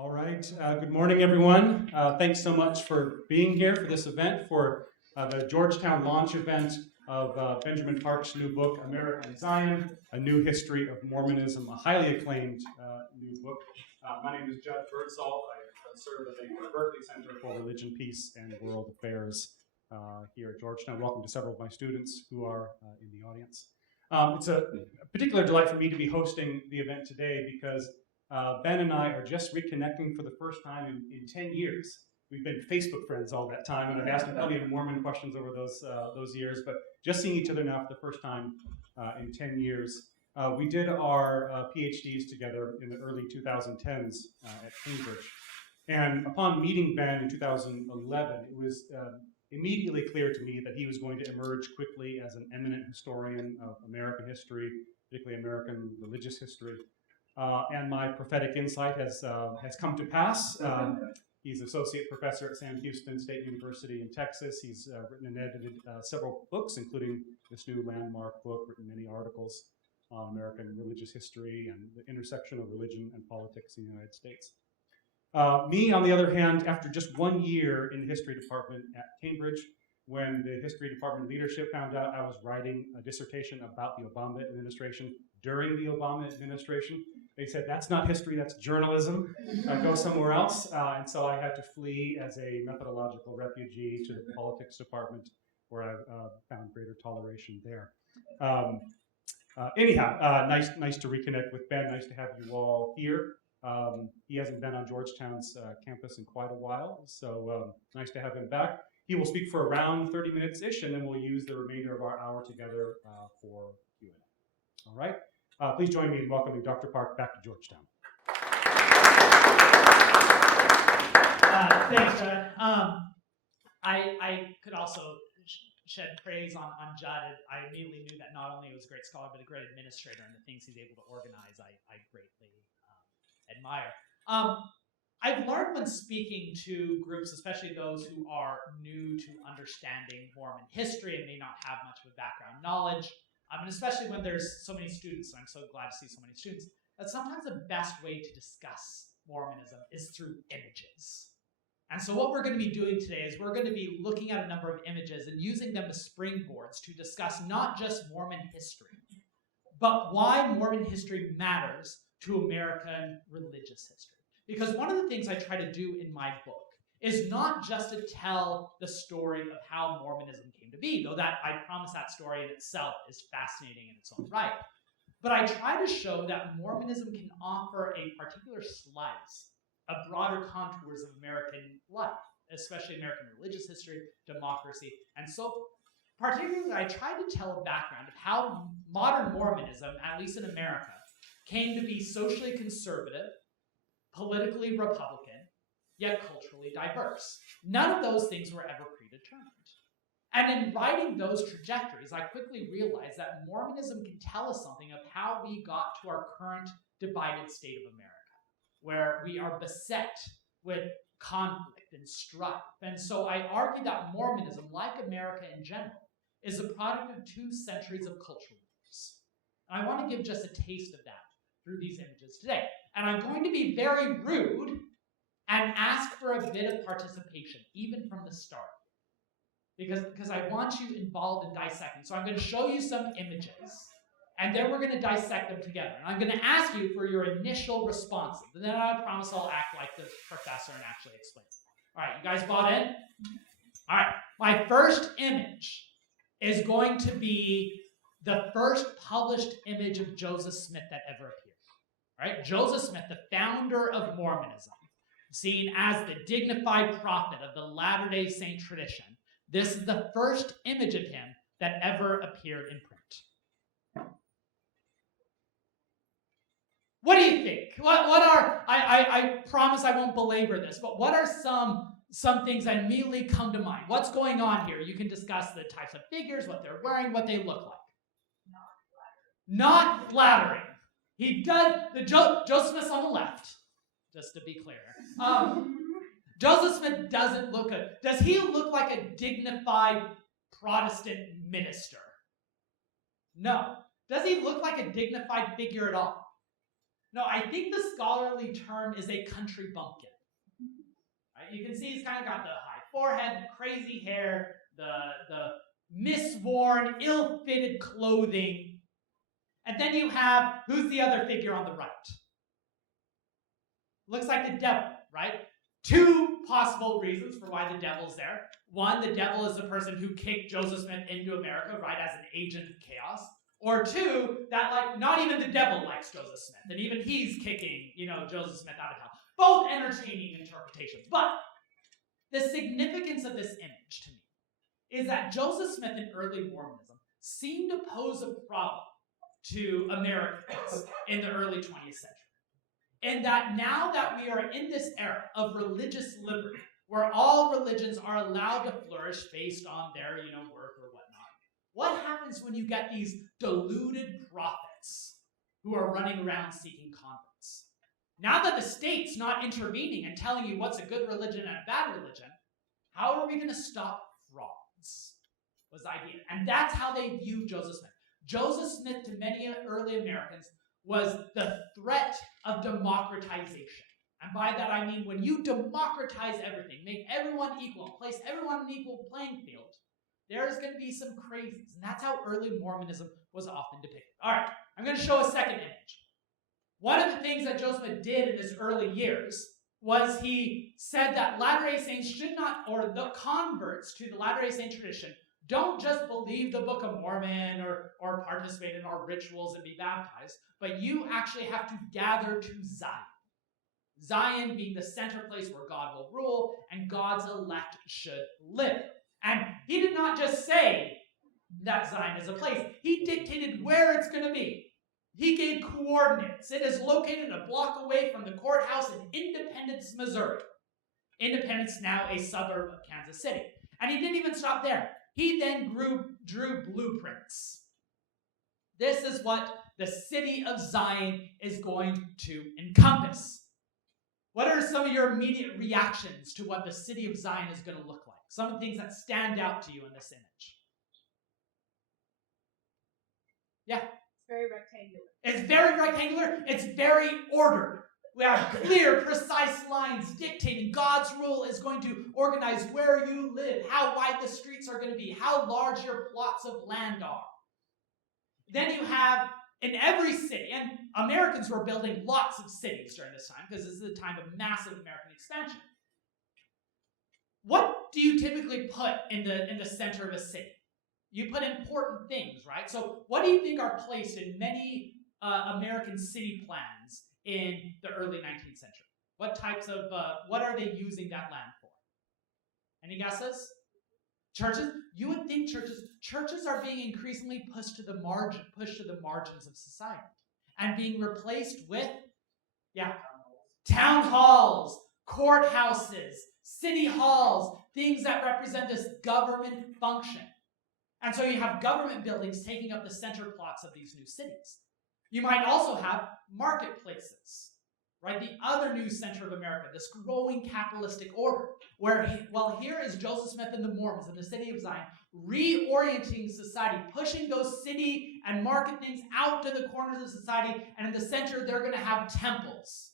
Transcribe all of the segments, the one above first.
All right. Good morning, everyone. Thanks so much for being here for this event, for the Georgetown launch event of Benjamin Park's new book, America and Zion, A New History of Mormonism, a highly acclaimed new book. My name is Judd Birdsall. I serve at the Berkeley Center for Religion, Peace, and World Affairs here at Georgetown. Welcome to several of my students who are in the audience. It's a particular delight for me to be hosting the event today because Ben and I are just reconnecting for the first time in 10 years. We've been Facebook friends all that time, and I've asked him plenty of Mormon questions over those years, but just seeing each other now for the first time in 10 years. We did our PhDs together in the early 2010s at Cambridge. And upon meeting Ben in 2011, it was immediately clear to me that he was going to emerge quickly as an eminent historian of American history, particularly American religious history. And my prophetic insight has come to pass. He's associate professor at Sam Houston State University in Texas. He's written and edited several books, including this new landmark book, written many articles on American religious history and the intersection of religion and politics in the United States. Me, on the other hand, after just 1 year in the history department at Cambridge, when the history department leadership found out I was writing a dissertation about the Obama administration during the Obama administration, they said, that's not history, that's journalism. Go somewhere else. And so I had to flee as a methodological refugee to the politics department, where I found greater toleration there. Anyhow, nice to reconnect with Ben. Nice to have you all here. He hasn't been on Georgetown's campus in quite a while, so nice to have him back. He will speak for around 30 minutes-ish, and then we'll use the remainder of our hour together for Q&A. All right? Please join me in welcoming Dr. Park back to Georgetown. Thanks, Judd. I could also shed praise on Judd. I immediately knew that not only was a great scholar, but a great administrator, and the things he's able to organize, I greatly admire. I've learned when speaking to groups, especially those who are new to understanding Mormon history and may not have much of a background knowledge, and especially when there's so many students, and I'm so glad to see so many students, that sometimes the best way to discuss Mormonism is through images. And so what we're going to be doing today is we're going to be looking at a number of images and using them as springboards to discuss not just Mormon history, but why Mormon history matters to American religious history. Because one of the things I try to do in my book is not just to tell the story of how Mormonism came to be, though that I promise that story in itself is fascinating in its own right. But I try to show that Mormonism can offer a particular slice of broader contours of American life, especially American religious history, democracy, and so forth. Particularly, I try to tell a background of how modern Mormonism, at least in America, came to be socially conservative, politically Republican, yet culturally diverse. None of those things were ever predetermined. And in writing those trajectories, I quickly realized that Mormonism can tell us something of how we got to our current divided state of America, where we are beset with conflict and strife. And so I argue that Mormonism, like America in general, is a product of 2 centuries of cultural wars. And I want to give just a taste of that through these images today. And I'm going to be very rude and ask for a bit of participation, even from the start, because I want you involved in dissecting. So I'm going to show you some images, and then we're going to dissect them together. And I'm going to ask you for your initial responses, and then I promise I'll act like the professor and actually explain. All right, you guys bought in? All right, my first image is going to be the first published image of Joseph Smith that ever appeared. All right, Joseph Smith, the founder of Mormonism, seen as the dignified prophet of the Latter-day Saint tradition. This is the first image of him that ever appeared in print. What do you think? What are, I promise I won't belabor this, but what are some things that immediately come to mind? What's going on here? You can discuss the types of figures, what they're wearing, what they look like. Not flattering. He does, Joseph Smith's on the left, just to be clear. Joseph Smith doesn't look does he look like a dignified Protestant minister? No. Does he look like a dignified figure at all? No, I think the scholarly term is a country bumpkin. Right? You can see he's kind of got the high forehead, the crazy hair, the misworn, ill-fitted clothing. And then you have, who's the other figure on the right? Looks like the devil, right? Two possible reasons for why the devil's there. One, the devil is the person who kicked Joseph Smith into America, right, as an agent of chaos. Or two, that like not even the devil likes Joseph Smith, and even he's kicking, Joseph Smith out of hell. Both entertaining interpretations. But the significance of this image to me is that Joseph Smith in early Mormonism seemed to pose a problem to Americans in the early 20th century. And that now that we are in this era of religious liberty, where all religions are allowed to flourish based on their, work or whatnot, what happens when you get these deluded prophets who are running around seeking converts? Now that the state's not intervening and telling you what's a good religion and a bad religion, how are we going to stop frauds? Was the idea. And that's how they viewed Joseph Smith. Joseph Smith, to many early Americans, was the threat of democratization. And by that I mean when you democratize everything, make everyone equal, place everyone on an equal playing field, there's going to be some crazies. And that's how early Mormonism was often depicted. All right, I'm going to show a second image. One of the things that Joseph Smith did in his early years was he said that Latter-day Saints should not, or the converts to the Latter-day Saint tradition, don't just believe the Book of Mormon or participate in our rituals and be baptized, but you actually have to gather to Zion. Zion being the center place where God will rule and God's elect should live. And he did not just say that Zion is a place. He dictated where it's going to be. He gave coordinates. It is located a block away from the courthouse in Independence, Missouri. Independence, now a suburb of Kansas City. And he didn't even stop there. He then drew blueprints. This is what the city of Zion is going to encompass. What are some of your immediate reactions to what the city of Zion is going to look like? Some of the things that stand out to you in this image. Yeah? It's very rectangular. It's very rectangular. It's very ordered. We have clear, precise lines dictating God's rule is going to organize where you live, how wide the streets are going to be, how large your plots of land are. Then you have, in every city, and Americans were building lots of cities during this time, because this is a time of massive American expansion. What do you typically put in the center of a city? You put important things, right? So what do you think are placed in many American city plans in the early 19th century? What types of, what are they using that land for? Any guesses? Churches? You would think churches are being increasingly pushed to the margins of society and being replaced with, town halls, courthouses, city halls, things that represent this government function. And so you have government buildings taking up the center plots of these new cities. You might also have marketplaces, right? The other new center of America, this growing capitalistic order, where, here is Joseph Smith and the Mormons in the city of Zion, reorienting society, pushing those city and market things out to the corners of society, and in the center, they're going to have temples,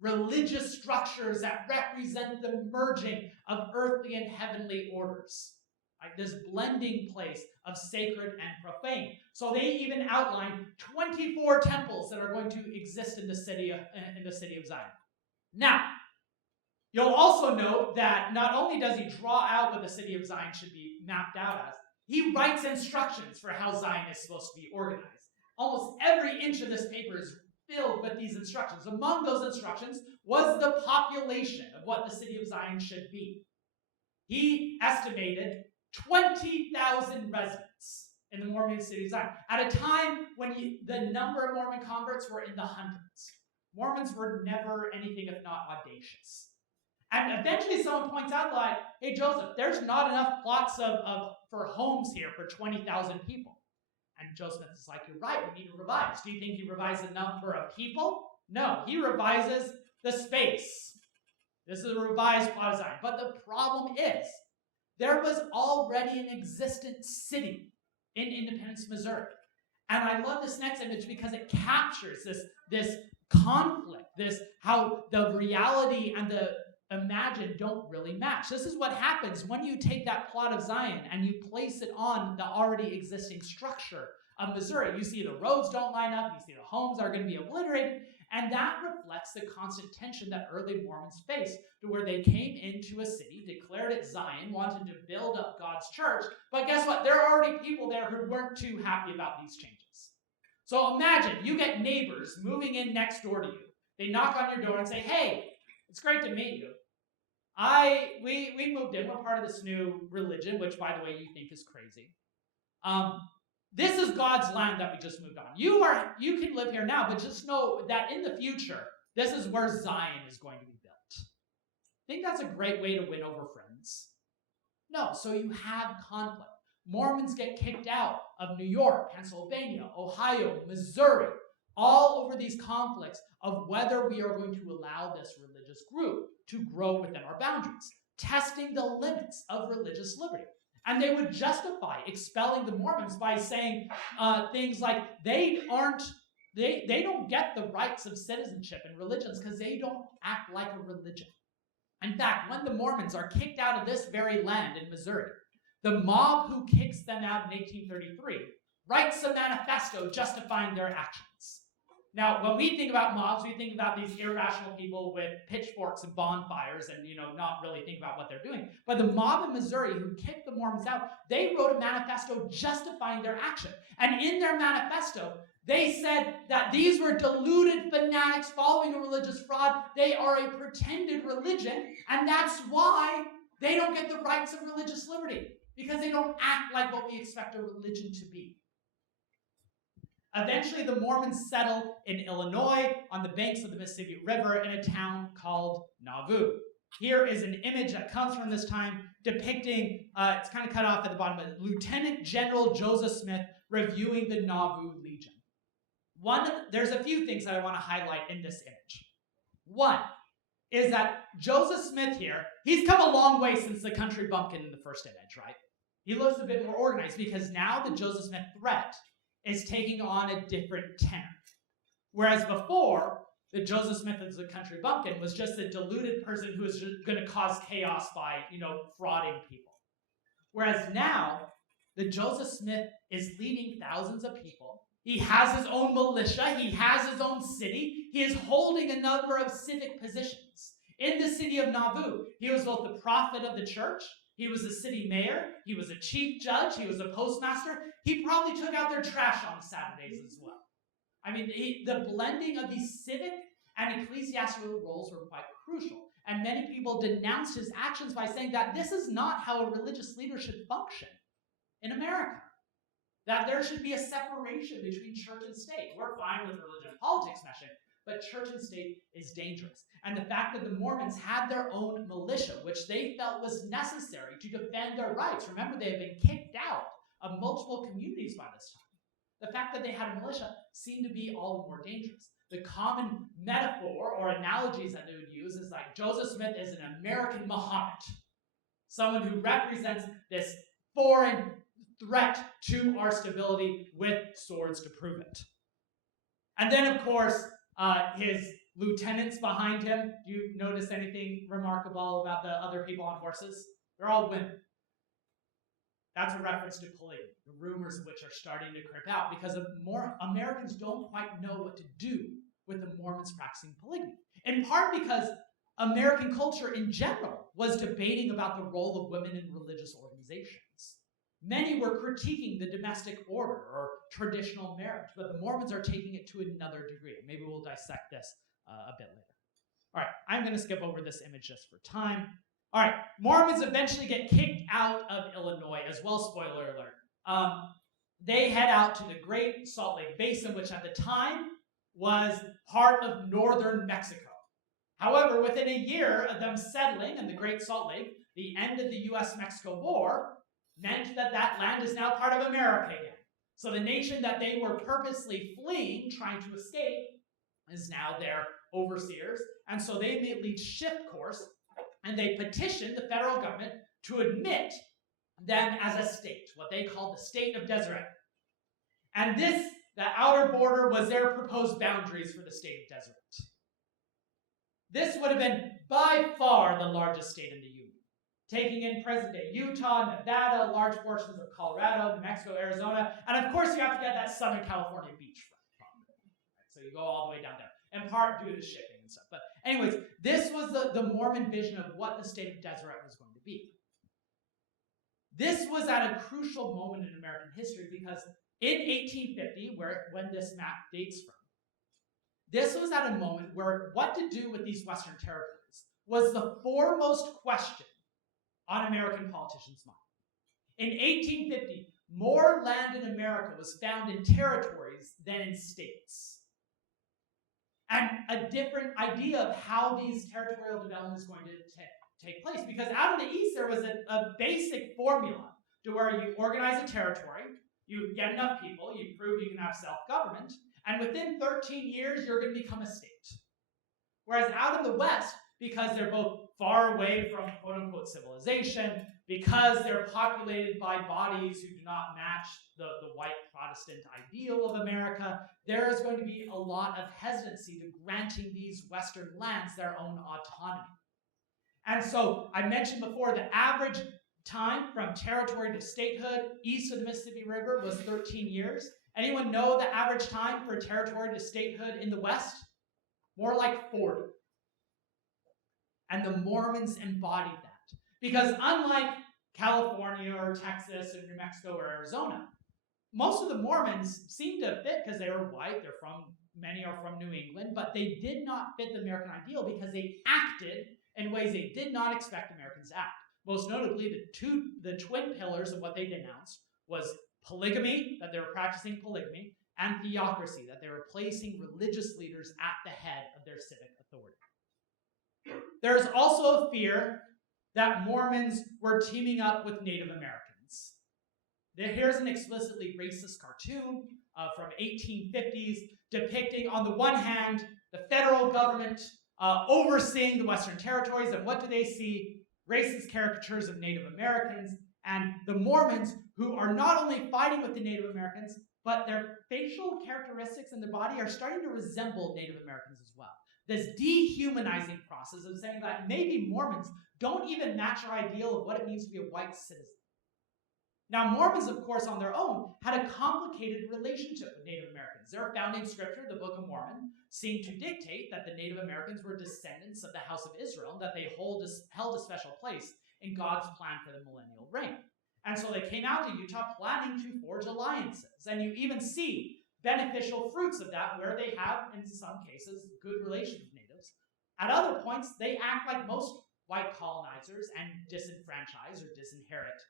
religious structures that represent the merging of earthly and heavenly orders. Like this blending place of sacred and profane. So they even outline 24 temples that are going to exist in the city of Zion. Now, you'll also note that not only does he draw out what the city of Zion should be mapped out as, he writes instructions for how Zion is supposed to be organized. Almost every inch of this paper is filled with these instructions. Among those instructions was the population of what the city of Zion should be. He estimated 20,000 residents in the Mormon city of Zion, at a time when the number of Mormon converts were in the hundreds. Mormons were never anything if not audacious. And eventually someone points out, like, hey, Joseph, there's not enough plots for homes here for 20,000 people. And Joseph is like, you're right, we need to revise. Do you think he revised the number of people? No, he revises the space. This is a revised plot of Zion. But the problem is, there was already an existent city in Independence, Missouri. And I love this next image because it captures this conflict, how the reality and the imagined don't really match. This is what happens when you take that plot of Zion and you place it on the already existing structure of Missouri. You see the roads don't line up, you see the homes are going to be obliterated, and that reflects the constant tension that early Mormons faced, to where they came into a city, declared it Zion, wanted to build up God's church, but guess what? There are already people there who weren't too happy about these changes. So imagine you get neighbors moving in next door to you. They knock on your door and say, "Hey, it's great to meet you. We moved in. We're part of this new religion," which, by the way, you think is crazy. This is God's land that we just moved on. You can live here now, but just know that in the future, this is where Zion is going to be built. Think that's a great way to win over friends? No. So you have conflict. Mormons get kicked out of New York, Pennsylvania, Ohio, Missouri, all over these conflicts of whether we are going to allow this religious group to grow within our boundaries, testing the limits of religious liberty. And they would justify expelling the Mormons by saying things like they don't get the rights of citizenship in religions because they don't act like a religion. In fact, when the Mormons are kicked out of this very land in Missouri, the mob who kicks them out in 1833 writes a manifesto justifying their actions. Now, when we think about mobs, we think about these irrational people with pitchforks and bonfires and, not really think about what they're doing. But the mob in Missouri who kicked the Mormons out, they wrote a manifesto justifying their action. And in their manifesto, they said that these were deluded fanatics following a religious fraud. They are a pretended religion, and that's why they don't get the rights of religious liberty, because they don't act like what we expect a religion to be. Eventually, the Mormons settled in Illinois on the banks of the Mississippi River in a town called Nauvoo. Here is an image that comes from this time depicting, it's kind of cut off at the bottom, but Lieutenant General Joseph Smith reviewing the Nauvoo Legion. There's a few things that I want to highlight in this image. One is that Joseph Smith here, he's come a long way since the country bumpkin in the first image, right? He looks a bit more organized because now the Joseph Smith threat is taking on a different tenor. Whereas before, the Joseph Smith as the country bumpkin was just a deluded person who was going to cause chaos by, frauding people. Whereas now, the Joseph Smith is leading thousands of people. He has his own militia. He has his own city. He is holding a number of civic positions. In the city of Nauvoo, he was both the prophet of the church, he was the city mayor, he was a chief judge, he was a postmaster. He probably took out their trash on Saturdays as well. I mean, the blending of these civic and ecclesiastical roles were quite crucial. And many people denounced his actions by saying that this is not how a religious leader should function in America. That there should be a separation between church and state. We're fine with religion and politics meshing, but church and state is dangerous. And the fact that the Mormons had their own militia, which they felt was necessary to defend their rights. Remember, they had been kicked out of multiple communities by this time. The fact that they had a militia seemed to be all the more dangerous. The common metaphor or analogies that they would use is like Joseph Smith is an American Muhammad, someone who represents this foreign threat to our stability with swords to prove it. And then, of course, his lieutenants behind him. Do you notice anything remarkable about the other people on horses? They're all women. That's a reference to polygamy, the rumors of which are starting to creep out because more Americans don't quite know what to do with the Mormons practicing polygamy. In part because American culture in general was debating about the role of women in religious organizations. Many were critiquing the domestic order or traditional marriage, but the Mormons are taking it to another degree. Maybe we'll dissect this a bit later. All right, I'm going to skip over this image just for time. All right, Mormons eventually get kicked out of Illinois as well, spoiler alert. They head out to the Great Salt Lake Basin, which at the time was part of northern Mexico. However, within a year of them settling in the Great Salt Lake, the end of the U.S.-Mexico War meant that that land is now part of America again. So the nation that they were purposely fleeing, trying to escape, is now their overseers. And so they immediately shift course, and they petitioned the federal government to admit them as a state, what they called the state of Deseret. And this The outer border was their proposed boundaries for the state of Deseret. This would have been by far the largest state in the Union, taking in present-day Utah, Nevada, large portions of Colorado, New Mexico, Arizona, and of course you have to get that Southern California beachfront. So you go all the way down there, in part due to shipping and stuff. But anyways, this was the Mormon vision of what the state of Deseret was going to be. This was at a crucial moment in American history because in 1850, when this map dates from, this was at a moment where what to do with these Western territories was the foremost question on American politicians' mind. In 1850, more land in America was found in territories than in states. And a different idea of how these territorial development is going to take place. Because out in the East, there was a basic formula to where you organize a territory, you get enough people, you prove you can have self-government, and within 13 years, you're going to become a state. Whereas out in the West, because they're both far away from quote-unquote civilization, because they're populated by bodies who do not match the white Protestant ideal of America, there is going to be a lot of hesitancy to granting these Western lands their own autonomy. And so I mentioned before the average time from territory to statehood east of the Mississippi River was 13 years. Anyone know the average time for territory to statehood in the West? More like 40. And the Mormons embodied that. Because unlike California or Texas or New Mexico or Arizona, most of the Mormons seem to fit because they were white, many are from New England, but they did not fit the American ideal because they acted in ways they did not expect Americans to act. Most notably, the twin pillars of what they denounced was polygamy, that they were practicing polygamy, and theocracy, that they were placing religious leaders at the head of their civic authority. There's also a fear that Mormons were teaming up with Native Americans. Here's an explicitly racist cartoon from 1850s depicting, on the one hand, the federal government overseeing the Western territories, and what do they see? Racist caricatures of Native Americans, and the Mormons, who are not only fighting with the Native Americans, but their facial characteristics in their body are starting to resemble Native Americans as well. This dehumanizing process of saying that maybe Mormons don't even match our ideal of what it means to be a white citizen. Now, Mormons, of course, on their own, had a complicated relationship with Native Americans. Their founding scripture, the Book of Mormon, seemed to dictate that the Native Americans were descendants of the House of Israel, and that they held a special place in God's plan for the millennial reign. And so they came out to Utah planning to forge alliances. And you even see beneficial fruits of that where they have, in some cases, good relations with natives. At other points, they act like most white colonizers and disenfranchise or disinherit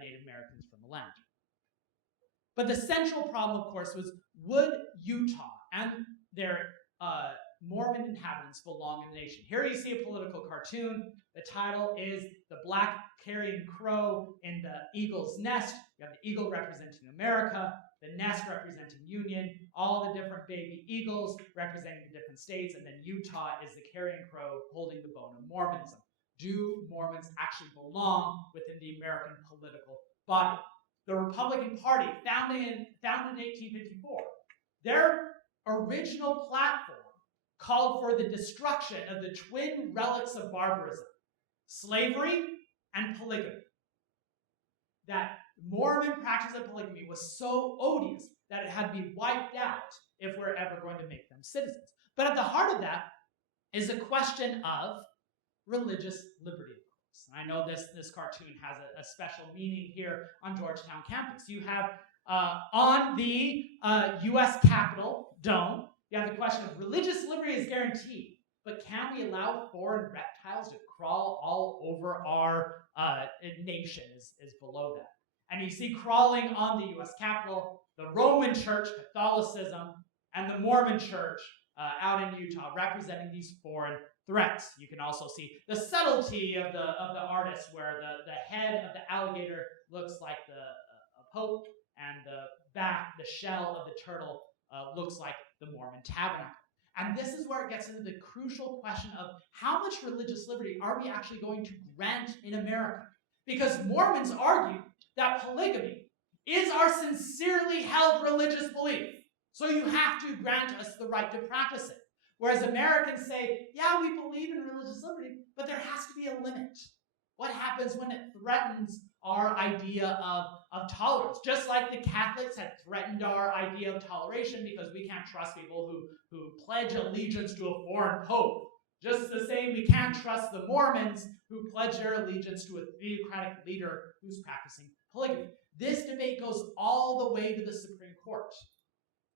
Native Americans from the land. But the central problem, of course, was would Utah and their Mormon inhabitants belong in the nation? Here you see a political cartoon. The title is The Black Carrion Crow in the Eagle's Nest. You have the eagle representing America, the nest representing Union, all the different baby eagles representing the different states, and then Utah is the carrion crow holding the bone of Mormonism. Do Mormons actually belong within the American political body? The Republican Party, founded in 1854, their original platform called for the destruction of the twin relics of barbarism, slavery and polygamy. That Mormon practice of polygamy was so odious that it had to be wiped out if we're ever going to make them citizens. But at the heart of that is a question of religious liberty, of course. I know this cartoon has a special meaning here on Georgetown campus. You have on the U.S. Capitol dome, you have the question of religious liberty is guaranteed, but can we allow foreign reptiles to crawl all over our nation is below that. And you see crawling on the U.S. Capitol, the Roman Church, Catholicism, and the Mormon Church out in Utah representing these foreign threats. You can also see the subtlety of the artist, where the head of the alligator looks like a pope, and the shell of the turtle looks like the Mormon tabernacle. And this is where it gets into the crucial question of how much religious liberty are we actually going to grant in America? Because Mormons argue that polygamy is our sincerely held religious belief. So you have to grant us the right to practice it. Whereas Americans say, yeah, we believe in religious liberty, but there has to be a limit. What happens when it threatens our idea of tolerance? Just like the Catholics had threatened our idea of toleration because we can't trust people who pledge allegiance to a foreign pope. Just the same, we can't trust the Mormons who pledge their allegiance to a theocratic leader who's practicing polygamy. This debate goes all the way to the Supreme Court.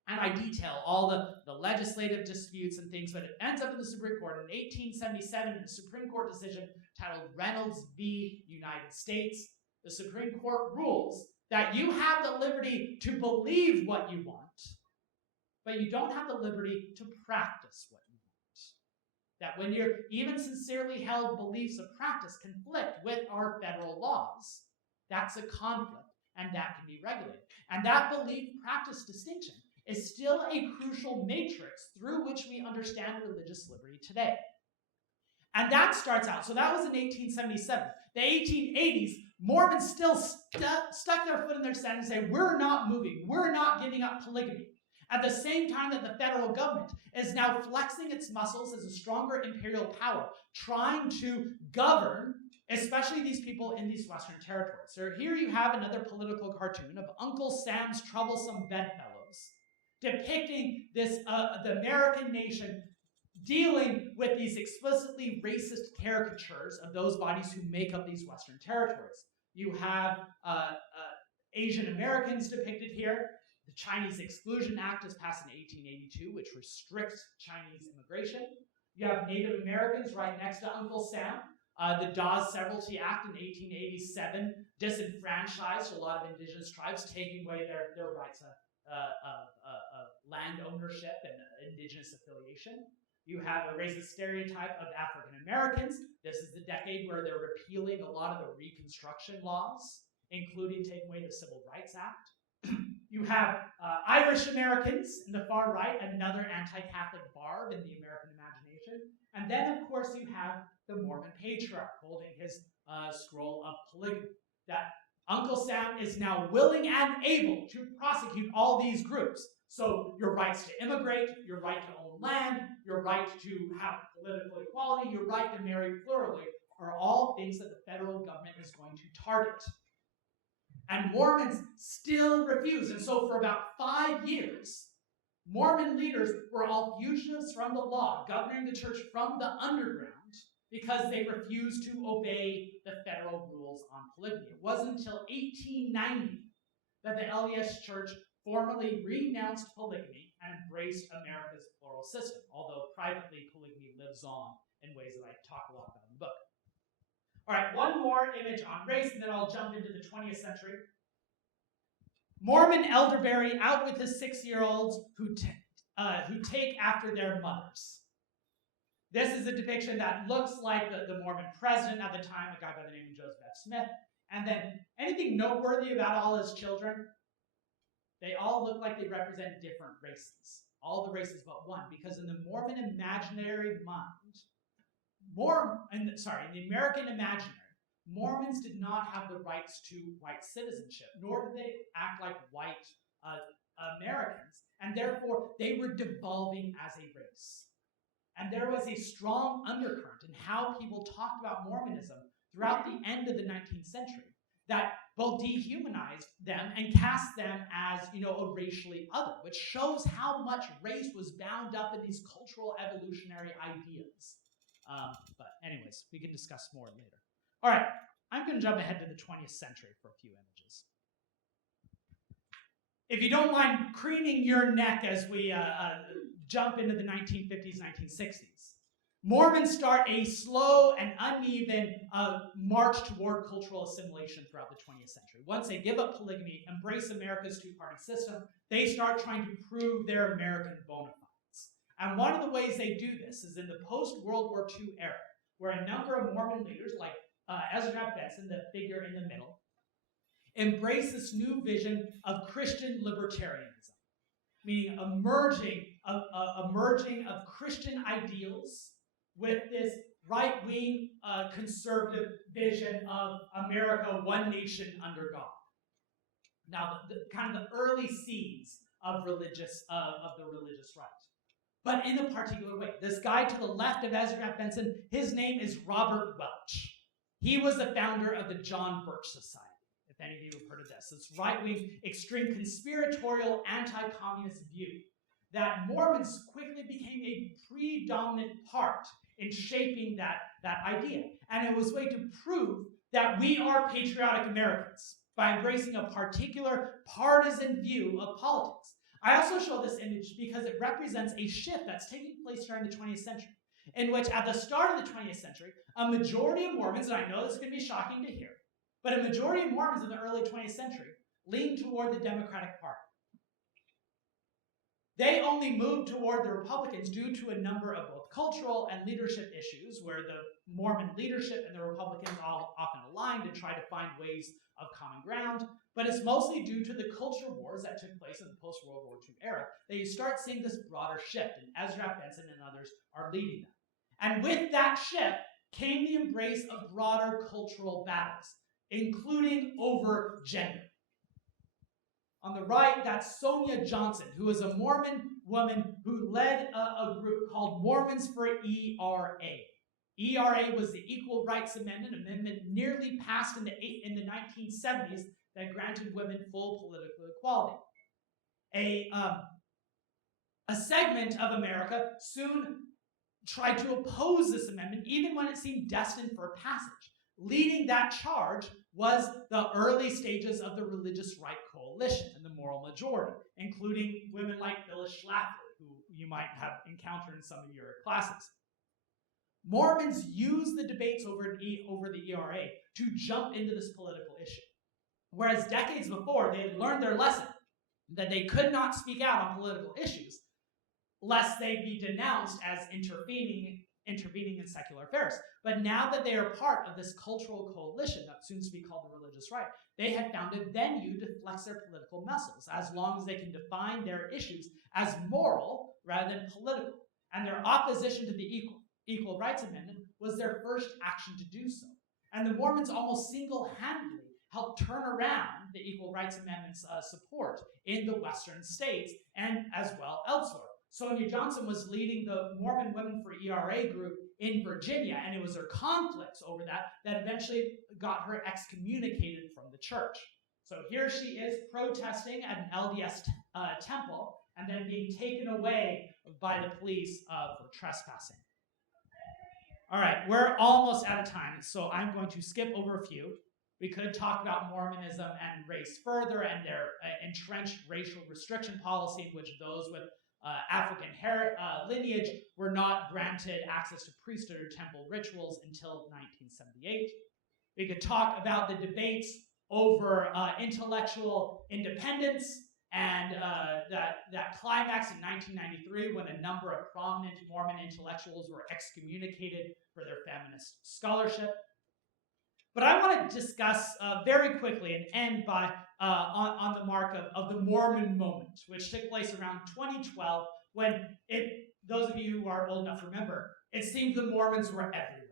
And I detail all the legislative disputes and things, but it ends up in the Supreme Court in 1877 in a Supreme Court decision titled Reynolds v. United States. The Supreme Court rules that you have the liberty to believe what you want, but you don't have the liberty to practice what you want. That when your even sincerely held beliefs of practice conflict with our federal laws, that's a conflict, and that can be regulated. And that belief-practice distinction is still a crucial matrix through which we understand religious liberty today. And that starts out, so that was in 1877. The 1880s, Mormons still stuck their foot in their sand and say, we're not moving, we're not giving up polygamy. At the same time that the federal government is now flexing its muscles as a stronger imperial power, trying to govern, especially these people in these Western territories. So here you have another political cartoon of Uncle Sam's troublesome bedfellows, depicting this the American nation dealing with these explicitly racist caricatures of those bodies who make up these Western territories. You have Asian Americans depicted here. The Chinese Exclusion Act is passed in 1882, which restricts Chinese immigration. You have Native Americans right next to Uncle Sam. The Dawes Severalty Act in 1887 disenfranchised a lot of indigenous tribes, taking away their rights of land ownership and indigenous affiliation. You have a racist stereotype of African Americans. This is the decade where they're repealing a lot of the Reconstruction laws, including taking away the Civil Rights Act. You have Irish Americans in the far right, another anti-Catholic barb in the American imagination. And then, of course, you have the Mormon patriarch holding his scroll of polygamy. That Uncle Sam is now willing and able to prosecute all these groups. So your rights to immigrate, your right to own land, your right to have political equality, your right to marry plurally are all things that the federal government is going to target. And Mormons still refuse. And so for about 5 years, Mormon leaders were all fugitives from the law, governing the church from the underground, because they refused to obey the federal rules on polygamy. It wasn't until 1890 that the LDS Church formally renounced polygamy and embraced America's plural system, although privately polygamy lives on in ways that I talk a lot about in the book. All right, one more image on race, and then I'll jump into the 20th century. Mormon elderberry out with his 6-year-olds who take after their mothers. This is a depiction that looks like the Mormon president at the time, a guy by the name of Joseph F. Smith. And then anything noteworthy about all his children? They all look like they represent different races. All the races but one, because in the Mormon imaginary mind, in the American imaginary, Mormons did not have the rights to white citizenship, nor did they act like white Americans, and therefore they were devolving as a race. And there was a strong undercurrent in how people talked about Mormonism throughout the end of the 19th century that both dehumanized them and cast them as, a racially other, which shows how much race was bound up in these cultural evolutionary ideas. But anyways, we can discuss more later. All right, I'm going to jump ahead to the 20th century for a few images. If you don't mind craning your neck as we jump into the 1950s, 1960s, Mormons start a slow and uneven march toward cultural assimilation throughout the 20th century. Once they give up polygamy, embrace America's two-party system, they start trying to prove their American bona fides. And one of the ways they do this is in the post-World War II era, where a number of Mormon leaders, like Ezra F. Benson, the figure in the middle, embrace this new vision of Christian libertarianism, meaning emerging of Christian ideals with this right-wing conservative vision of America, one nation under God. Now, the kind of the early seeds of the religious right. But in a particular way. This guy to the left of Ezra Benson, his name is Robert Welch. He was the founder of the John Birch Society, if any of you have heard of this. This right-wing, extreme conspiratorial, anti-communist view that Mormons quickly became a predominant part in shaping that idea. And it was a way to prove that we are patriotic Americans by embracing a particular partisan view of politics. I also show this image because it represents a shift that's taking place during the 20th century, in which at the start of the 20th century, a majority of Mormons, and I know this is going to be shocking to hear, but a majority of Mormons in the early 20th century leaned toward the Democratic Party. They only moved toward the Republicans due to a number of both cultural and leadership issues, where the Mormon leadership and the Republicans all often aligned to try to find ways of common ground. But it's mostly due to the culture wars that took place in the post-World War II era that you start seeing this broader shift, and Ezra Benson and others are leading that. And with that shift came the embrace of broader cultural battles, including over gender. On the right, that's Sonia Johnson, who is a Mormon woman who led a group called Mormons for ERA. ERA was the Equal Rights Amendment nearly passed in the 1970s that granted women full political equality. A segment of America soon tried to oppose this amendment, even when it seemed destined for passage. Leading that charge was the early stages of the Religious Right Coalition and the Moral Majority, including women like Phyllis Schlafly, who you might have encountered in some of your classes. Mormons used the debates over the ERA to jump into this political issue. Whereas decades before, they had learned their lesson that they could not speak out on political issues lest they be denounced as intervening in secular affairs. But now that they are part of this cultural coalition that soon to be called the Religious Right, they had found a venue to flex their political muscles, as long as they can define their issues as moral rather than political. And their opposition to the Equal Rights Amendment was their first action to do so. And the Mormons almost single-handedly helped turn around the Equal Rights Amendment's support in the Western states and as well elsewhere. Sonia Johnson was leading the Mormon Women for ERA group in Virginia, and it was her conflicts over that eventually got her excommunicated from the church. So here she is protesting at an LDS temple and then being taken away by the police for trespassing. All right, we're almost out of time, so I'm going to skip over a few. We could talk about Mormonism and race further and their entrenched racial restriction policy, in which those with African lineage were not granted access to priesthood or temple rituals until 1978. We could talk about the debates over intellectual independence and that climax in 1993 when a number of prominent Mormon intellectuals were excommunicated for their feminist scholarship. But I want to discuss very quickly and end by on the mark of the Mormon moment, which took place around 2012, when those of you who are old enough to remember, it seemed the Mormons were everywhere.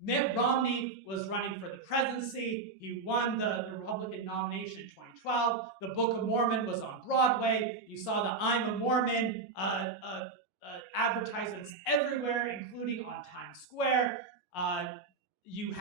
Mitt Romney was running for the presidency. He won the Republican nomination in 2012. The Book of Mormon was on Broadway. You saw the I'm a Mormon advertisements everywhere, including on Times Square. You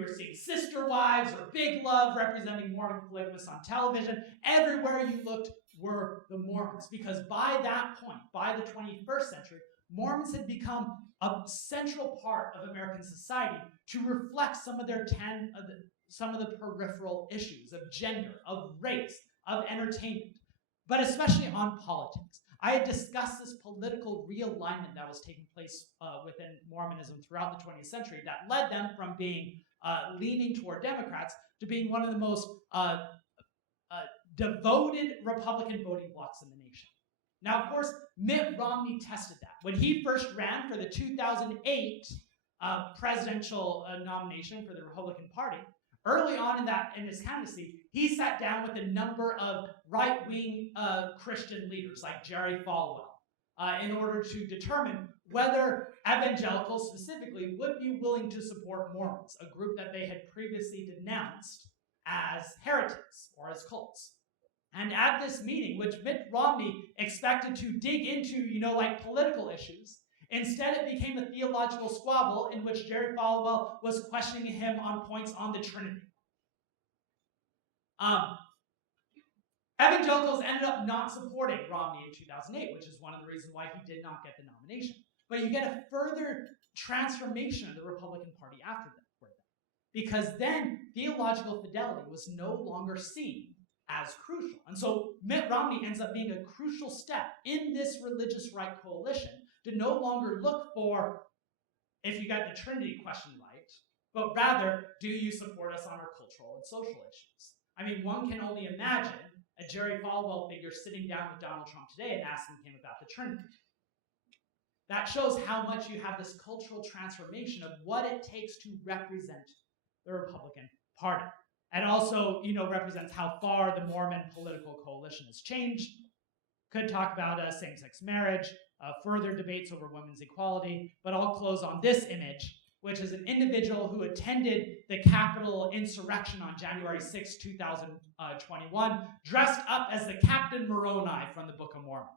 were seeing Sister Wives or Big Love representing Mormon polygamists on television. Everywhere you looked were the Mormons, because by that point, by the 21st century, Mormons had become a central part of American society to reflect some of the peripheral issues of gender, of race, of entertainment, but especially on politics. I had discussed this political realignment that was taking place within Mormonism throughout the 20th century that led them from being leaning toward Democrats to being one of the most devoted Republican voting blocs in the nation. Now, of course, Mitt Romney tested that. When he first ran for the 2008 presidential nomination for the Republican Party, early on in his candidacy, he sat down with a number of right-wing Christian leaders like Jerry Falwell in order to determine whether evangelicals specifically would be willing to support Mormons, a group that they had previously denounced as heretics or as cults. And at this meeting, which Mitt Romney expected to dig into, like political issues, instead it became a theological squabble in which Jerry Falwell was questioning him on points on the Trinity. Evangelicals ended up not supporting Romney in 2008, which is one of the reasons why he did not get the nomination. But you get a further transformation of the Republican Party after that, because then theological fidelity was no longer seen as crucial. And so Mitt Romney ends up being a crucial step in this religious right coalition to no longer look for if you got the Trinity question right, but rather, do you support us on our cultural and social issues? I mean, one can only imagine a Jerry Falwell figure sitting down with Donald Trump today and asking him about the Trinity. That shows how much you have this cultural transformation of what it takes to represent the Republican Party. And also, represents how far the Mormon political coalition has changed. Could talk about same-sex marriage, further debates over women's equality, but I'll close on this image, which is an individual who attended the Capitol insurrection on January 6, 2021, dressed up as the Captain Moroni from the Book of Mormon,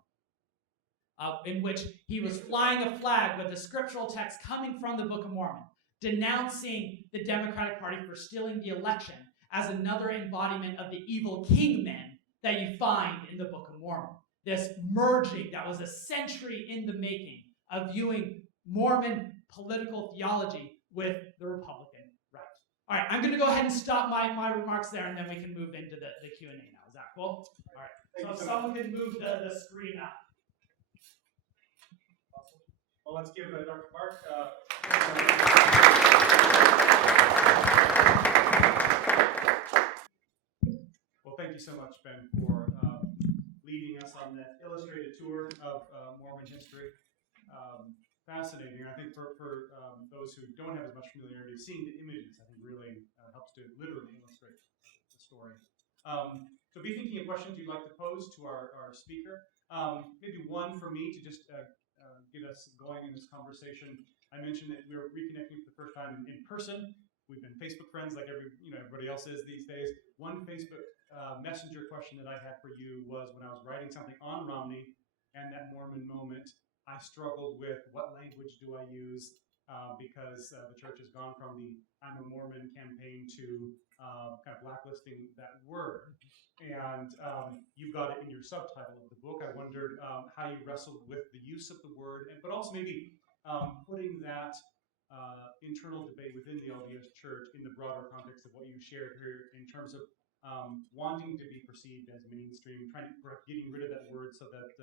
in which he was flying a flag with a scriptural text coming from the Book of Mormon, denouncing the Democratic Party for stealing the election as another embodiment of the evil kingmen that you find in the Book of Mormon. This merging that was a century in the making of viewing Mormon political theology with the Republican right. All right, I'm going to go ahead and stop my remarks there, and then we can move into the Q&A now. Is that cool? All right, so if someone can move the screen up. Awesome. Well, let's give Dr. Mark Well, thank you so much, Ben, for leading us on that illustrated tour of Mormon history. Fascinating. I think for those who don't have as much familiarity, seeing the images, I think really helps to literally illustrate the story. So be thinking of questions you'd like to pose to our speaker. Maybe one for me to just get us going in this conversation. I mentioned that we're reconnecting for the first time in person. We've been Facebook friends like everybody else is these days. One Facebook messenger question that I had for you was when I was writing something on Romney and that Mormon moment, I struggled with what language do I use because the church has gone from the I'm a Mormon campaign to kind of blacklisting that word. And you've got it in your subtitle of the book. I wondered how you wrestled with the use of the word, but also maybe putting that internal debate within the LDS Church in the broader context of what you shared here in terms of wanting to be perceived as mainstream, getting rid of that word so that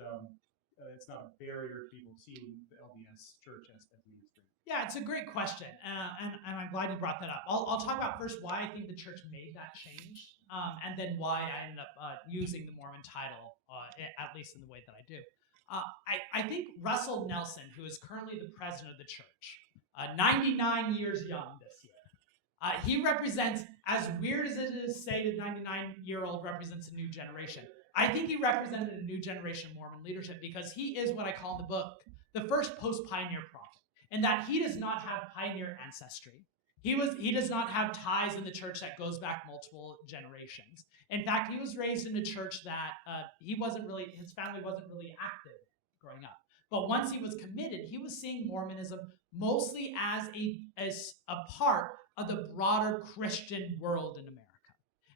it's not a barrier to people seeing the LDS Church as mainstream. Yeah, it's a great question, and I'm glad you brought that up. I'll talk about first why I think the church made that change, and then why I ended up using the Mormon title, at least in the way that I do. I think Russell Nelson, who is currently the president of the church, 99 years young this year, he represents, as weird as it is to say the 99-year-old represents a new generation, I think he represented a new generation of Mormon leadership because he is what I call in the book the first post-pioneer prophet, in that he does not have pioneer ancestry. He does not have ties in the church that goes back multiple generations. In fact, he was raised in a church that his family wasn't really active growing up. But once he was committed, he was seeing Mormonism mostly as a part of the broader Christian world in America.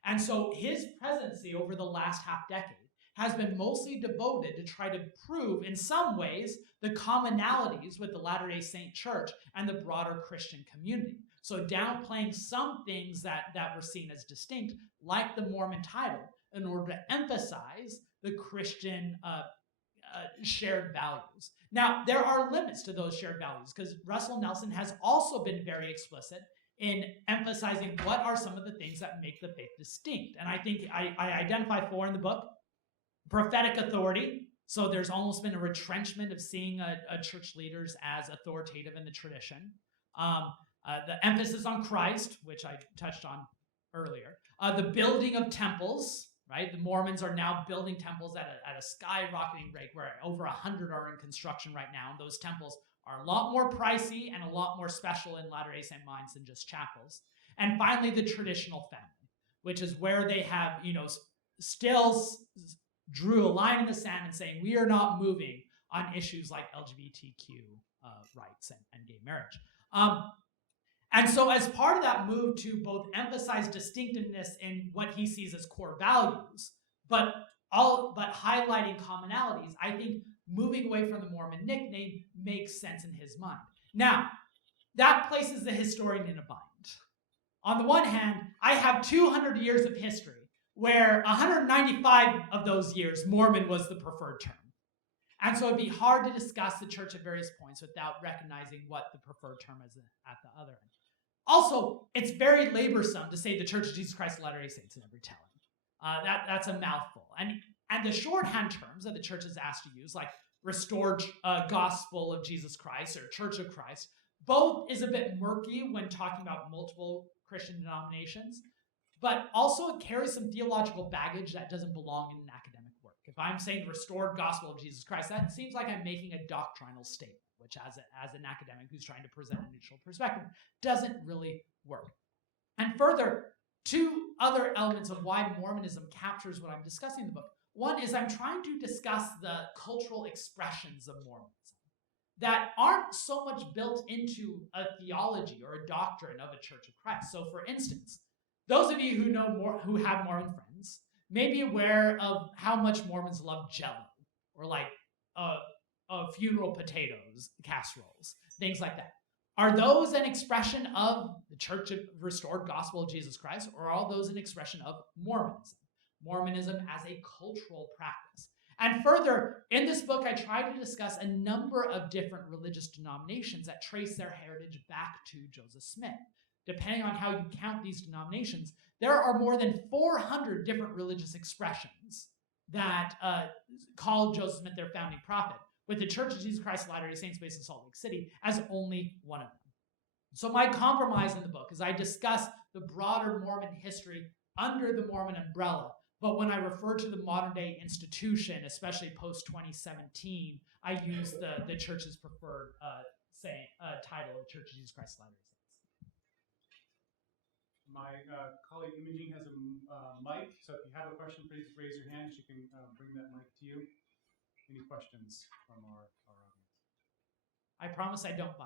And so his presidency over the last half decade has been mostly devoted to try to prove, in some ways, the commonalities with the Latter-day Saint Church and the broader Christian community. So downplaying some things that were seen as distinct, like the Mormon title, in order to emphasize the Christian shared values. Now, there are limits to those shared values, because Russell Nelson has also been very explicit in emphasizing what are some of the things that make the faith distinct. And I think I identify 4 in the book. Prophetic authority. So there's almost been a retrenchment of seeing church leaders as authoritative in the tradition. The emphasis on Christ, which I touched on earlier. The building of temples, right? The Mormons are now building temples at a skyrocketing rate, where over 100 are in construction right now. And those temples are a lot more pricey and a lot more special in Latter-day Saint minds than just chapels. And finally, the traditional family, which is where they have, still drew a line in the sand and saying we are not moving on issues like LGBTQ rights and gay marriage. And so as part of that move to both emphasize distinctiveness in what he sees as core values, but highlighting commonalities, I think moving away from the Mormon nickname makes sense in his mind. Now, that places the historian in a bind. On the one hand, I have 200 years of history where 195 of those years, Mormon was the preferred term. And so it'd be hard to discuss the church at various points without recognizing what the preferred term is at the other end. Also, it's very laborsome to say the Church of Jesus Christ of Latter-day Saints in every telling. That's a mouthful. And the shorthand terms that the church is asked to use, like restored gospel of Jesus Christ or Church of Christ, both is a bit murky when talking about multiple Christian denominations, but also it carries some theological baggage that doesn't belong in an academic work. If I'm saying the restored gospel of Jesus Christ, that seems like I'm making a doctrinal statement, which as an academic who's trying to present a neutral perspective, doesn't really work. And further, two other elements of why Mormonism captures what I'm discussing in the book. One is I'm trying to discuss the cultural expressions of Mormonism that aren't so much built into a theology or a doctrine of a Church of Christ. So for instance, those of you who have Mormon friends may be aware of how much Mormons love Jell-O, or like funeral potatoes, casseroles, things like that. Are those an expression of the Church of Restored Gospel of Jesus Christ, or are those an expression of Mormonism? Mormonism as a cultural practice. And further, in this book, I try to discuss a number of different religious denominations that trace their heritage back to Joseph Smith. Depending on how you count these denominations, there are more than 400 different religious expressions that call Joseph Smith their founding prophet, with the Church of Jesus Christ of Latter-day Saints based in Salt Lake City as only one of them. So my compromise in the book is I discuss the broader Mormon history under the Mormon umbrella, but when I refer to the modern day institution, especially post-2017, I use the church's preferred title of Church of Jesus Christ of Latter-day Saints. My colleague Imogene has a mic, so if you have a question, please raise your hand. She can bring that mic to you. Any questions from our audience? I promise I don't bite.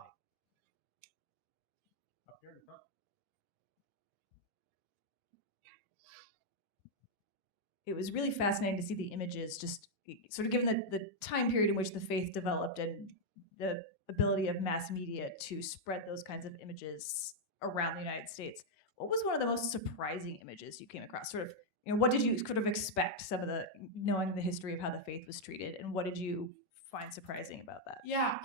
Up here in front. It was really fascinating to see the images, just sort of given the time period in which the faith developed and the ability of mass media to spread those kinds of images around the United States. What was one of the most surprising images you came across? Sort of, what did you sort of expect, knowing the history of how the faith was treated, and what did you find surprising about that? Yeah,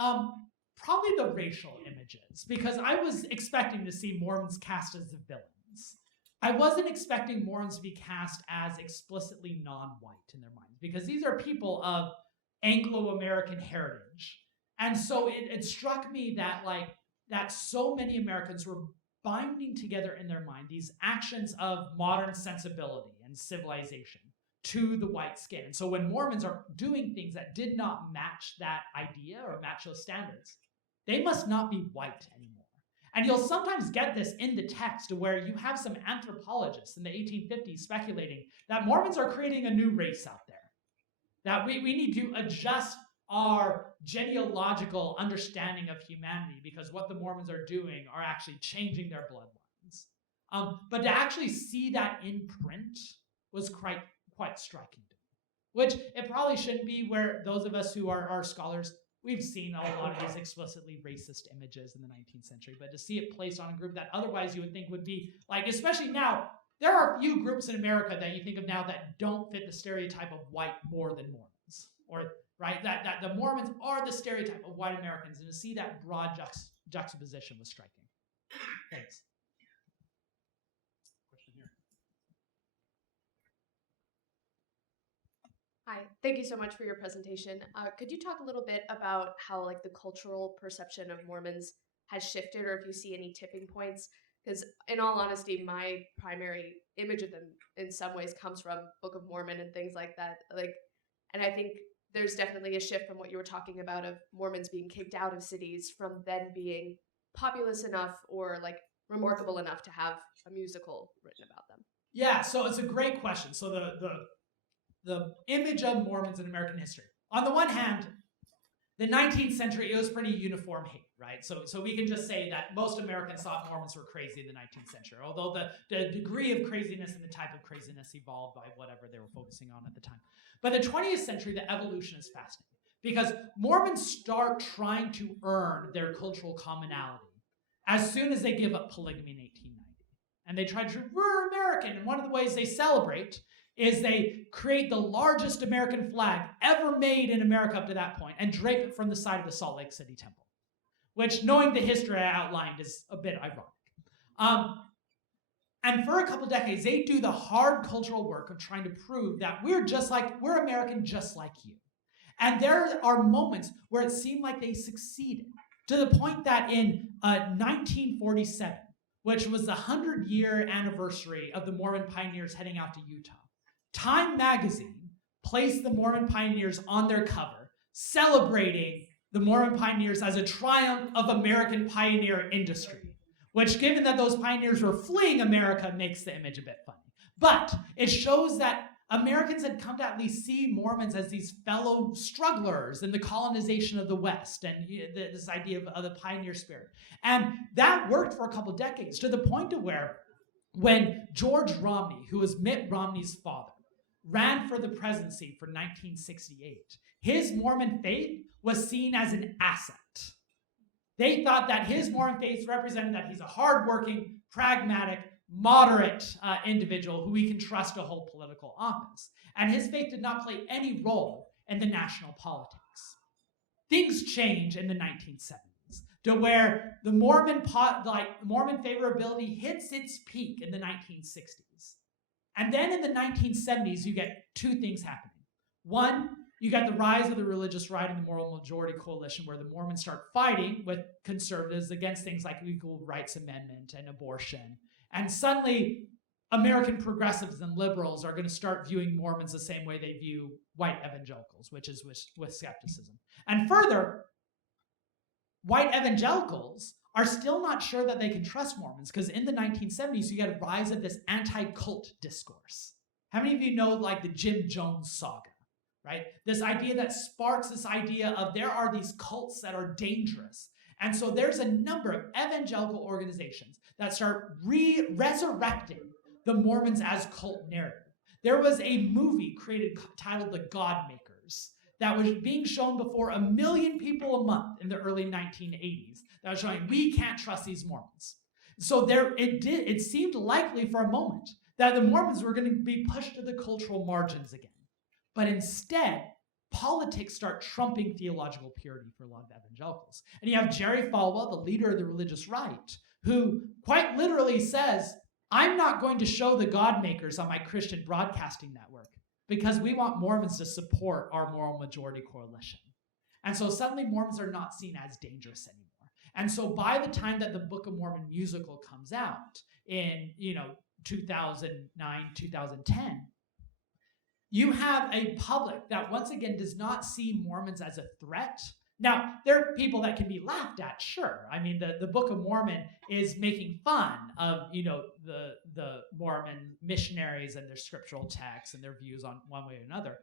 probably the racial images, because I was expecting to see Mormons cast as the villains. I wasn't expecting Mormons to be cast as explicitly non-white in their minds, because these are people of Anglo-American heritage. And so it struck me that so many Americans were binding together in their mind these actions of modern sensibility and civilization to the white skin. And so when Mormons are doing things that did not match that idea or match those standards, they must not be white anymore. And you'll sometimes get this in the text where you have some anthropologists in the 1850s speculating that Mormons are creating a new race out there, that we need to adjust our genealogical understanding of humanity because what the Mormons are doing are actually changing their bloodlines. But to actually see that in print was quite striking to me, which it probably shouldn't be, where those of us who are scholars, we've seen a lot of these explicitly racist images in the 19th century, but to see it placed on a group that otherwise you would think would be, like, especially now, there are a few groups in America that you think of now that don't fit the stereotype of white more than Mormons, or right, that the Mormons are the stereotype of white Americans, and to see that broad juxtaposition was striking. Thanks. Question here. Hi, thank you so much for your presentation. Could you talk a little bit about how the cultural perception of Mormons has shifted, or if you see any tipping points? Because in all honesty, my primary image of them in some ways comes from Book of Mormon and things like that. And I think there's definitely a shift from what you were talking about of Mormons being kicked out of cities from then being populous enough or remarkable enough to have a musical written about them. Yeah, so it's a great question. So the image of Mormons in American history. On the one hand, the 19th century, it was pretty uniform hate, right? So we can just say that most Americans thought Mormons were crazy in the 19th century, although the degree of craziness and the type of craziness evolved by whatever they were focusing on at the time. But the 20th century, the evolution is fascinating because Mormons start trying to earn their cultural commonality as soon as they give up polygamy in 1890. And they try to, we're American. And one of the ways they celebrate is they create the largest American flag ever made in America up to that point and drape it from the side of the Salt Lake City Temple, which, knowing the history I outlined, is a bit ironic. And for a couple decades, they do the hard cultural work of trying to prove that we're American just like you. And there are moments where it seemed like they succeeded, to the point that in 1947, which was the 100-year anniversary of the Mormon pioneers heading out to Utah, Time magazine placed the Mormon pioneers on their cover, celebrating the Mormon pioneers as a triumph of American pioneer industry, which, given that those pioneers were fleeing America, makes the image a bit funny. But it shows that Americans had come to at least see Mormons as these fellow strugglers in the colonization of the West and this idea of the pioneer spirit. And that worked for a couple decades, to the point of where when George Romney, who was Mitt Romney's father, ran for the presidency for 1968, his Mormon faith was seen as an asset. They thought that his Mormon faith represented that he's a hardworking, pragmatic, moderate individual who we can trust to hold political office. And his faith did not play any role in the national politics. Things change in the 1970s to where the Mormon favorability hits its peak in the 1960s. And then in the 1970s, you get two things happening. One, you got the rise of the religious right and the moral majority coalition, where the Mormons start fighting with conservatives against things like Equal Rights Amendment and abortion. And suddenly, American progressives and liberals are going to start viewing Mormons the same way they view white evangelicals, which is with skepticism. And further, white evangelicals are still not sure that they can trust Mormons, because in the 1970s, you get a rise of this anti-cult discourse. How many of you know, like, the Jim Jones saga, right? This idea that sparks this idea of there are these cults that are dangerous. And so there's a number of evangelical organizations that start resurrecting the Mormons as cult narrative. There was a movie created titled The Godmakers that was being shown before 1 million people a month in the early 1980s that was showing we can't trust these Mormons. So it seemed likely for a moment that the Mormons were going to be pushed to the cultural margins again. But instead, politics start trumping theological purity for a lot of evangelicals. And you have Jerry Falwell, the leader of the religious right, who quite literally says, I'm not going to show the Godmakers on my Christian broadcasting network because we want Mormons to support our moral majority coalition. And so suddenly Mormons are not seen as dangerous anymore. And so by the time that the Book of Mormon musical comes out in 2009, 2010, you have a public that once again does not see Mormons as a threat. Now, there are people that can be laughed at, sure. I mean, the Book of Mormon is making fun of, the Mormon missionaries and their scriptural texts and their views on one way or another.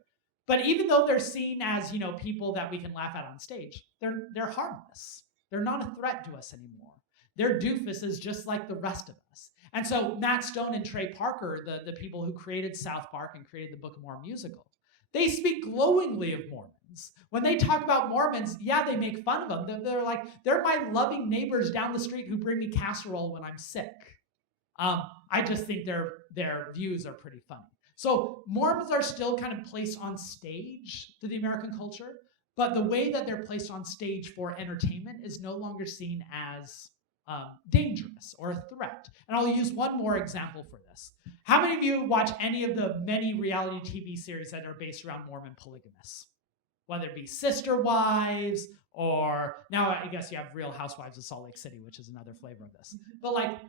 But even though they're seen as, people that we can laugh at on stage, they're harmless. They're not a threat to us anymore. They're doofuses just like the rest of us. And so Matt Stone and Trey Parker, the people who created South Park and created the Book of Mormon musical, they speak glowingly of Mormons. When they talk about Mormons, yeah, they make fun of them. They're like, they're my loving neighbors down the street who bring me casserole when I'm sick. I just think their views are pretty funny. So Mormons are still kind of placed on stage to the American culture, but the way that they're placed on stage for entertainment is no longer seen as dangerous or a threat. And I'll use one more example for this. How many of you watch any of the many reality TV series that are based around Mormon polygamists? Whether it be Sister Wives, or now I guess you have Real Housewives of Salt Lake City, which is another flavor of this. But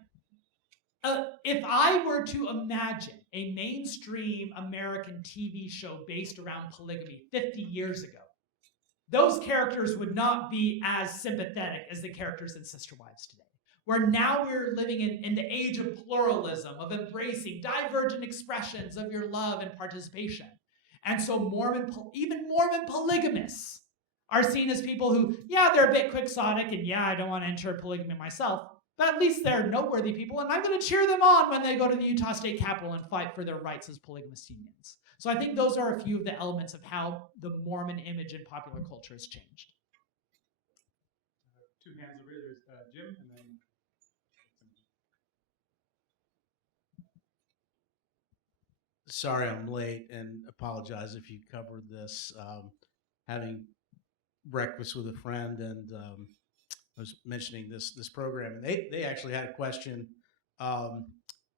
if I were to imagine a mainstream American TV show based around polygamy 50 years ago, those characters would not be as sympathetic as the characters in Sister Wives today. where now we're living in the age of pluralism, of embracing divergent expressions of your love and participation. And so even Mormon polygamists are seen as people who, yeah, they're a bit quixotic, and yeah, I don't want to enter polygamy myself, but at least they're noteworthy people, and I'm going to cheer them on when they go to the Utah State Capitol and fight for their rights as polygamous unions. So I think those are a few of the elements of how the Mormon image in popular culture has changed. Two hands over here. There's Jim, and then. Sorry I'm late, and apologize if you covered this. Having breakfast with a friend, and I was mentioning this program, and they actually had a question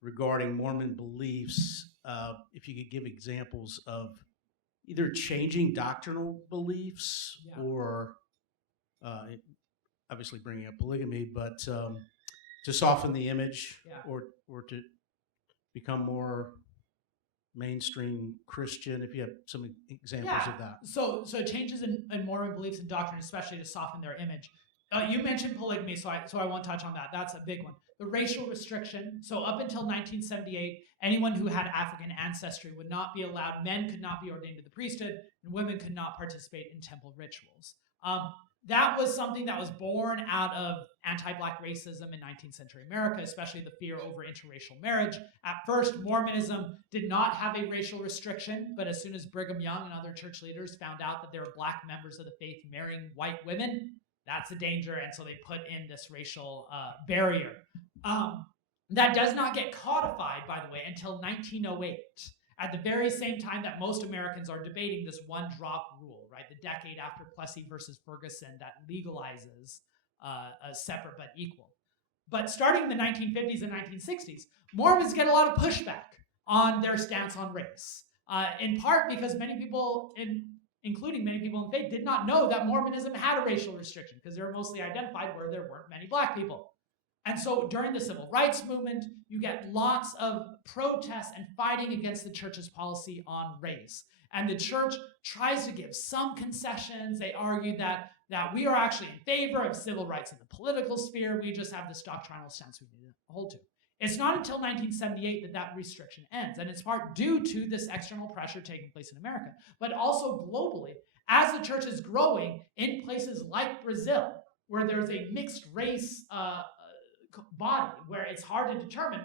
regarding Mormon beliefs. If you could give examples of either changing doctrinal beliefs or obviously bringing up polygamy, but to soften the image or to become more mainstream Christian, if you have some examples of that. So changes in Mormon beliefs and doctrine, especially to soften their image. You mentioned polygamy, so I won't touch on that. That's a big one. The racial restriction. So up until 1978, anyone who had African ancestry would not be allowed. Men could not be ordained to the priesthood, and women could not participate in temple rituals. That was something that was born out of anti-Black racism in 19th century America, especially the fear over interracial marriage. At first, Mormonism did not have a racial restriction, but as soon as Brigham Young and other church leaders found out that there were Black members of the faith marrying white women, that's a danger, and so they put in this racial barrier. That does not get codified, by the way, until 1908. At the very same time that most Americans are debating this one-drop rule, right? The decade after Plessy versus Ferguson that legalizes a separate but equal. But starting in the 1950s and 1960s, Mormons get a lot of pushback on their stance on race, in part because many people, including many people in faith, did not know that Mormonism had a racial restriction because they were mostly identified where there weren't many Black people. And so during the civil rights movement, you get lots of protests and fighting against the church's policy on race. And the church tries to give some concessions. They argue that we are actually in favor of civil rights in the political sphere. We just have this doctrinal stance we need to hold to. It's not until 1978 that restriction ends. And it's part due to this external pressure taking place in America, but also globally, as the church is growing in places like Brazil, where there's a mixed race body, where it's hard to determine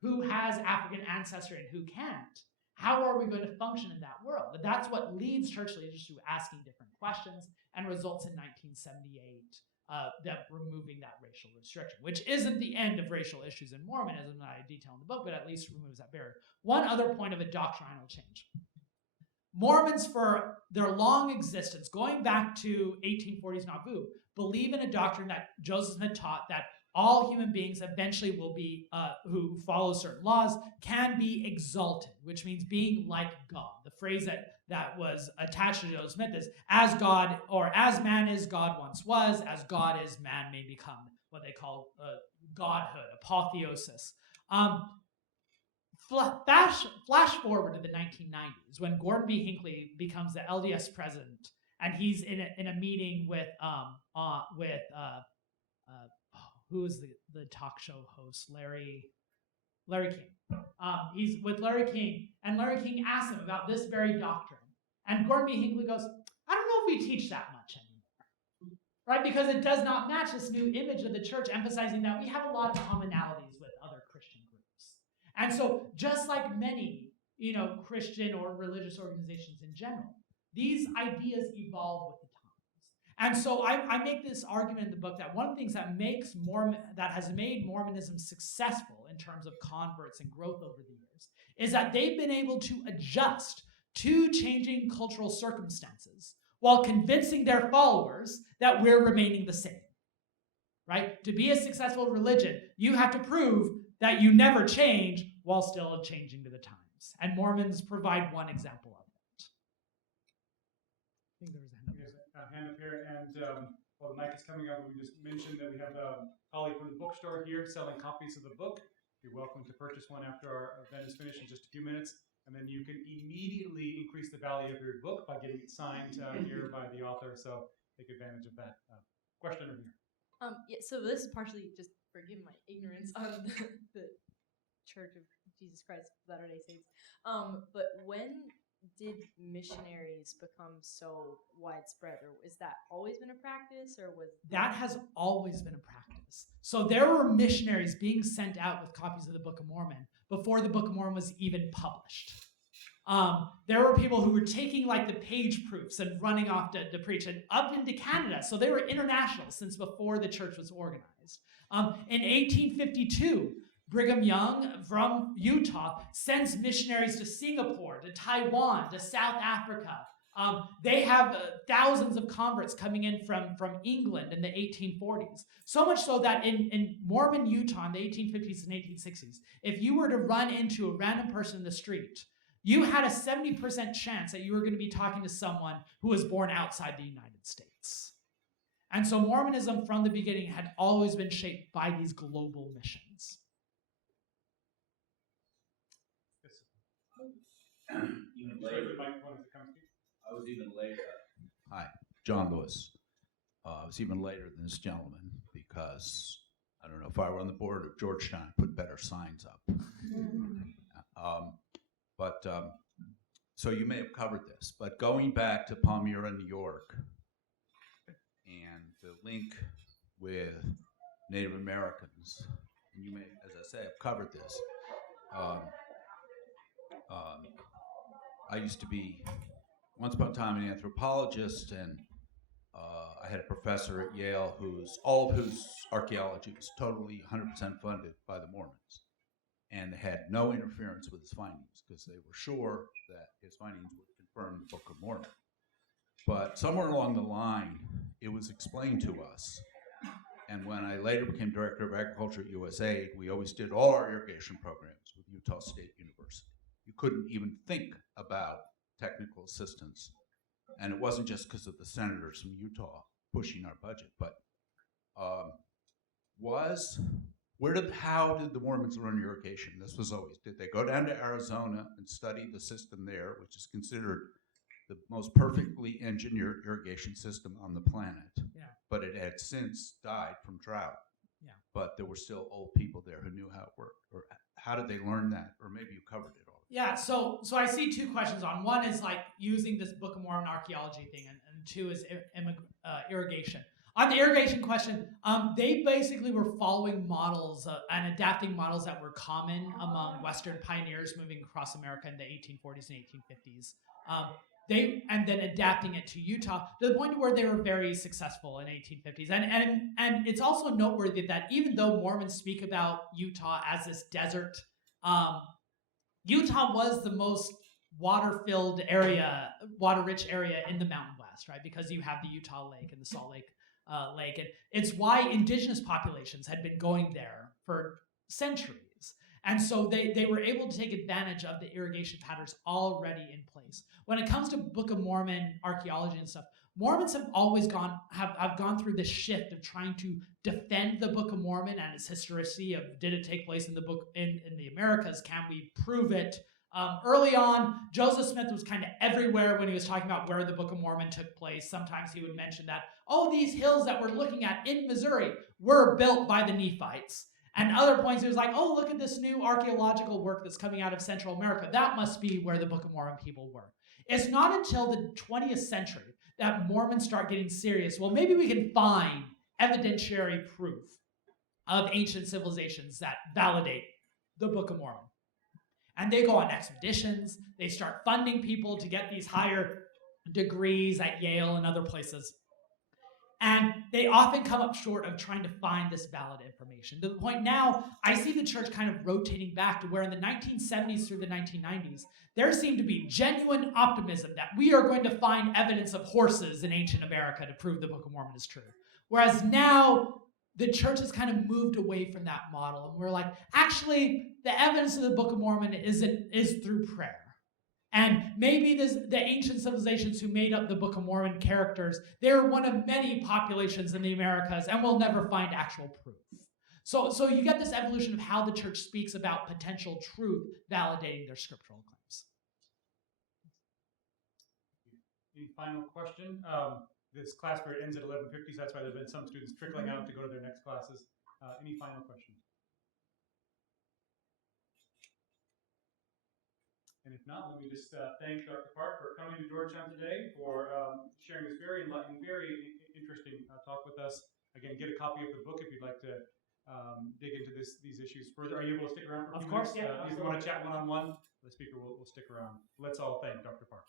who has African ancestry and who can't. How are we going to function in that world? But that's what leads church leaders to asking different questions and results in 1978 them removing that racial restriction, which isn't the end of racial issues in Mormonism that I detail in the book, but at least removes that barrier. One other point of a doctrinal change. Mormons, for their long existence, going back to 1840s Nauvoo, believe in a doctrine that Joseph Smith taught, that all human beings eventually will be, who follow certain laws, can be exalted, which means being like God. The phrase that was attached to Joseph Smith is, as God, or as man is, God once was, as God is, man may become, what they call godhood, apotheosis. Flash forward to the 1990s, when Gordon B. Hinckley becomes the LDS president, and he's in a meeting with who is the talk show host? Larry King. He's with Larry King, and Larry King asks him about this very doctrine. And Gordon B. Hinckley goes, I don't know if we teach that much anymore, right? Because it does not match this new image of the church, emphasizing that we have a lot of commonalities with other Christian groups. And so just like many, Christian or religious organizations in general, these ideas evolve with the times. And so I make this argument in the book that one of the things that has made Mormonism successful in terms of converts and growth over the years is that they've been able to adjust to changing cultural circumstances while convincing their followers that we're remaining the same, right? To be a successful religion, you have to prove that you never change while still changing to the times. And Mormons provide one example of that. I think there was a hand up here, and while the mic is coming up, we just mentioned that we have a colleague from the bookstore here selling copies of the book. You're welcome to purchase one after our event is finished in just a few minutes, and then you can immediately increase the value of your book by getting it signed here by the author, so take advantage of that. Question over here. So this is partially just forgive my ignorance on the Church of Jesus Christ of Latter-day Saints. But when did missionaries become so widespread, or is that always been a practice, or was That has always been a practice. So there were missionaries being sent out with copies of the Book of Mormon before the Book of Mormon was even published. There were people who were taking like the page proofs and running off to preach, and up into Canada. So they were international since before the church was organized. In 1852, Brigham Young from Utah sends missionaries to Singapore, to Taiwan, to South Africa. They have thousands of converts coming in from England in the 1840s. So much so that in Mormon Utah in the 1850s and 1860s, if you were to run into a random person in the street, you had a 70% chance that you were going to be talking to someone who was born outside the United States. And so Mormonism from the beginning had always been shaped by these global missions. Even Sorry, later, the microphone as it comes to you. I was even later. Hi, John Lewis. I was even later than this gentleman because I don't know if I were on the board of Georgetown, I'd put better signs up. So you may have covered this, but going back to Palmyra, New York, and the link with Native Americans, and you may, as I say, have covered this. I used to be, once upon a time, an anthropologist, and I had a professor at Yale all of whose archaeology was totally 100% funded by the Mormons, and had no interference with his findings because they were sure that his findings would confirm the Book of Mormon. But somewhere along the line, it was explained to us, and when I later became director of agriculture at USAID, we always did all our irrigation programs with Utah State University. You couldn't even think about technical assistance. And it wasn't just because of the senators from Utah pushing our budget, but how did the Mormons learn irrigation? This was always, did they go down to Arizona and study the system there, which is considered the most perfectly engineered irrigation system on the planet? Yeah. But it had since died from drought. Yeah. But there were still old people there who knew how it worked. Or how did they learn that? Or maybe you covered it all. Yeah, so I see two questions on. One is like using this Book of Mormon archaeology thing, and two is irrigation. On the irrigation question, they basically were following models and adapting models that were common among Western pioneers moving across America in the 1840s and 1850s. And then adapting it to Utah to the point where they were very successful in 1850s. And it's also noteworthy that even though Mormons speak about Utah as this desert, Utah was the most water-filled area, water-rich area in the Mountain West, right? Because you have the Utah Lake and the Salt Lake Lake. And it's why indigenous populations had been going there for centuries. And so they were able to take advantage of the irrigation patterns already in place. When it comes to Book of Mormon archaeology and stuff, Mormons have always gone through this shift of trying to defend the Book of Mormon and its historicity of did it take place in the book in the Americas? Can we prove it? Early on, Joseph Smith was kind of everywhere when he was talking about where the Book of Mormon took place. Sometimes he would mention that, oh, these hills that we're looking at in Missouri were built by the Nephites. And other points, he was like, oh, look at this new archaeological work that's coming out of Central America. That must be where the Book of Mormon people were. It's not until the 20th century that Mormons start getting serious. Well, maybe we can find evidentiary proof of ancient civilizations that validate the Book of Mormon. And they go on expeditions. They start funding people to get these higher degrees at Yale and other places. And they often come up short of trying to find this valid information. To the point now, I see the church kind of rotating back to where in the 1970s through the 1990s, there seemed to be genuine optimism that we are going to find evidence of horses in ancient America to prove the Book of Mormon is true. Whereas now, the church has kind of moved away from that model. And we're like, actually, the evidence of the Book of Mormon is through prayer. And maybe the ancient civilizations who made up the Book of Mormon characters, they're one of many populations in the Americas, and we'll never find actual proof. So you get this evolution of how the church speaks about potential truth validating their scriptural claims. Any final question? This class period ends at 11:50, so that's why there's been some students trickling out to go to their next classes. Any final questions? And if not, let me just thank Dr. Park for coming to Georgetown today, for sharing this very enlightening, very interesting talk with us. Again, get a copy of the book if you'd like to dig into these issues further. Are you able to stick around for a Of few course, minutes? yeah, If you want to chat one-on-one, the speaker will stick around. Let's all thank Dr. Park.